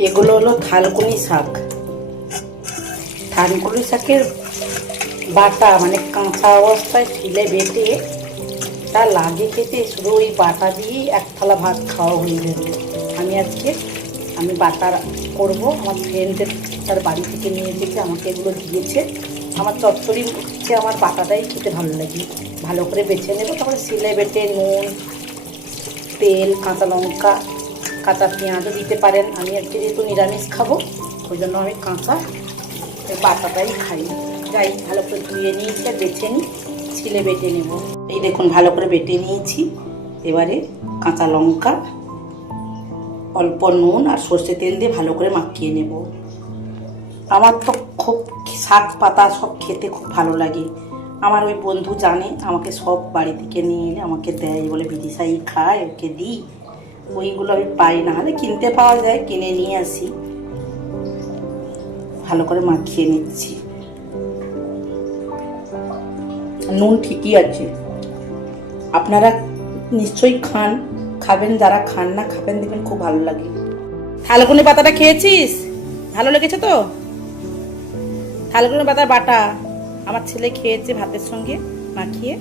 এগুলো হলো থালকুনি শাক। থালকুনি শাকের বাটা মানে কাঁচা অবস্থায় ছিলে বেটে তা লাগে খেতে, শুধু ওই বাটা দিয়েই এক থালা ভাত খাওয়া হয়ে যাবে। আমি বাটা করবো, আমার ফ্রেন্ডদের তার বাড়ি থেকে নিয়ে এসেছে, আমাকে এগুলো দিয়েছে। আমার চচ্চড়ি হচ্ছে আমার বাটাটাই খেতে ভালো লাগে। ভালো করে বেছে নেবো, তারপরে শিলে বেটে নুন, তেল, কাঁচা লঙ্কা, কাঁচা পেঁয়াজও দিতে পারেন। আমি আজকে যেহেতু নিরামিষ খাবো ওই জন্য আমি কাঁচা বাটাটাই খাই। যাই ভালো করে ধুয়ে নিয়েছি আর বেছে নিই, ছিলে বেটে নেব। এই দেখুন ভালো করে বেটে নিয়েছি। এবারে কাঁচা লঙ্কা, অল্প নুন আর সর্ষে তেল দিয়ে ভালো করে মাখিয়ে নেব। আমার তো খুব শাক পাতা সব খেতে খুব ভালো লাগে। আমার ওই বন্ধু জানে, আমাকে সব বাড়ি থেকে নিয়ে এলে আমাকে দেয়, বলে বিদিশাই খায়, ওকে দিই। ওইগুলো আমি পাই না, হলে কিনতে পাওয়া যায়, কিনে নিয়ে আসি। ভালো করে মাখিয়ে নিচ্ছি। নুন ঠিকই আছে। আপনারা নিশ্চয়ই খাবেন, যারা খান না খাবেন, দেখবেন খুব ভালো লাগে। থালকুনি পাতাটা খেয়েছিস? ভালো লেগেছে তো? থালকুনি পাতার বাটা আমার ছেলে খেয়েছে ভাতের সঙ্গে মাখিয়ে।